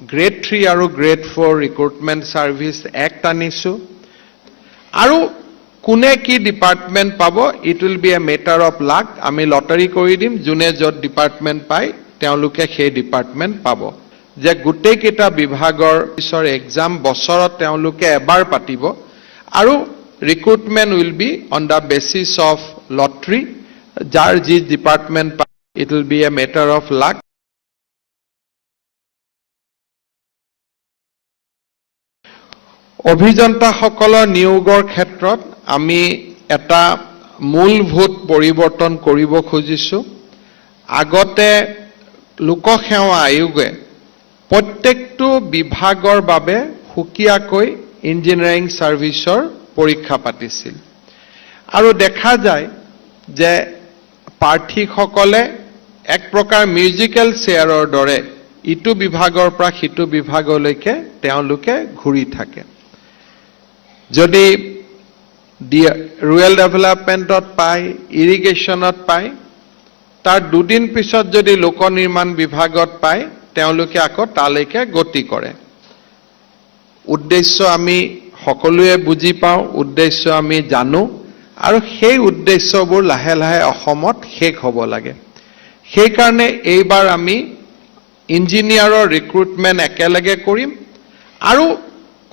grade 3 আৰু grade 4 recruitment service act আনিছোঁ আৰু কোনে কি ডিপাৰ্টমেণ্ট পাব it will be a matter of luck আমি লটাৰী কৰি দিম যোনে য'ত ডিপাৰ্টমেণ্ট পায় তেওঁলোকে সেই ডিপাৰ্টমেণ্ট পাব যে গোটেইকেইটা বিভাগৰ পিছৰ এক্সাম বছৰত তেওঁলোকে এবাৰ পাতিব আৰু recruitment will be on the basis of lottery যাৰ যি ডিপাৰ্টমেণ্ট পায় it will be a matter of luck অভিযন্তাসকলৰ নিয়োগৰ ক্ষেত্ৰত আমি এটা মূলভূত পৰিৱৰ্তন কৰিব খুজিছোঁ আগতে লোকসেৱা আয়োগে প্ৰত্যেকটো বিভাগৰ বাবে সুকীয়াকৈ ইঞ্জিনিয়াৰিং ছাৰ্ভিচৰ পৰীক্ষা পাতিছিল আৰু দেখা যায় যে প্ৰাৰ্থীসকলে এক প্ৰকাৰ মিউজিকেল চেয়াৰৰ দৰে ইটো বিভাগৰ পৰা সিটো বিভাগলৈকে তেওঁলোকে ঘূৰি থাকে যদি ৰুৰেল ডেভেলপমেণ্টত পায় ইৰিগেশ্যনত পায় তাৰ দুদিন পিছত যদি লোক নিৰ্মাণ বিভাগত পায় তেওঁলোকে আকৌ তালৈকে গতি কৰে উদ্দেশ্য আমি সকলোৱে বুজি পাওঁ উদ্দেশ্য আমি জানো আৰু সেই উদ্দেশ্যবোৰ লাহে লাহে অসমত শেষ হ'ব লাগে সেইকাৰণে এইবাৰ আমি ইঞ্জিনিয়াৰৰ ৰিক্ৰুটমেণ্ট একেলগে কৰিম আৰু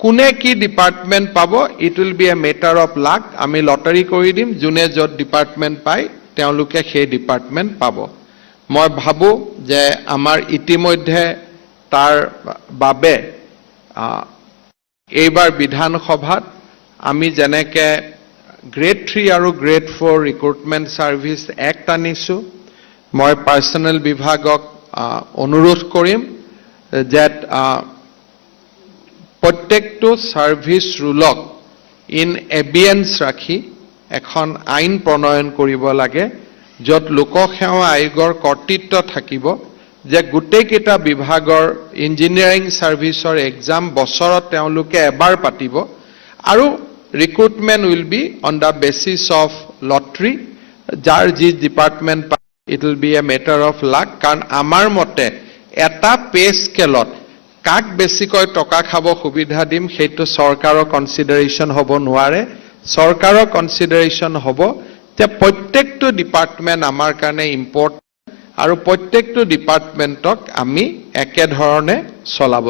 কোনে কি ডিপাৰ্টমেণ্ট পাব it will be a matter of luck আমি লটাৰী কৰি দিম যোনে য'ত ডিপাৰ্টমেণ্ট পায় তেওঁলোকে সেই ডিপাৰ্টমেণ্ট পাব মই ভাবোঁ যে আমাৰ ইতিমধ্যে তাৰ বাবে এইবাৰ বিধানসভাত আমি যেনেকৈ গ্ৰেড 3 আৰু গ্ৰেড 4 ৰিক্ৰুটমেণ্ট ছাৰ্ভিচ এক্ট আনিছোঁ মই পাৰ্চনেল বিভাগক অনুৰোধ কৰিম যে প্ৰত্যেকটো ছাৰ্ভিচ ৰুলক ইন এবিয়েন্স ৰাখি এখন আইন প্ৰণয়ন কৰিব লাগে য'ত লোকসেৱা আয়োগৰ কৰ্তৃত্ব থাকিব যে গোটেইকেইটা বিভাগৰ ইঞ্জিনিয়াৰিং ছাৰ্ভিচৰ এক্সাম বছৰত তেওঁলোকে এবাৰ পাতিব আৰু recruitment will be on the basis of lottery যাৰ যি ডিপাৰ্টমেণ্ট পায় it will be a matter of luck কাৰণ আমাৰ মতে এটা পে স্কেলত কাক বেছিকৈ টকা খাব সুবিধা দিম সেইটো চৰকাৰৰ কনচিডাৰেশ্যন হ'ব নোৱাৰে চৰকাৰৰ কনচিডাৰেশ্যন হ'ব যে প্ৰত্যেকটো ডিপাৰ্টমেণ্ট আমাৰ কাৰণে ইম্পৰ্টেণ্ট আৰু প্ৰত্যেকটো ডিপাৰ্টমেণ্টক আমি একেধৰণে চলাব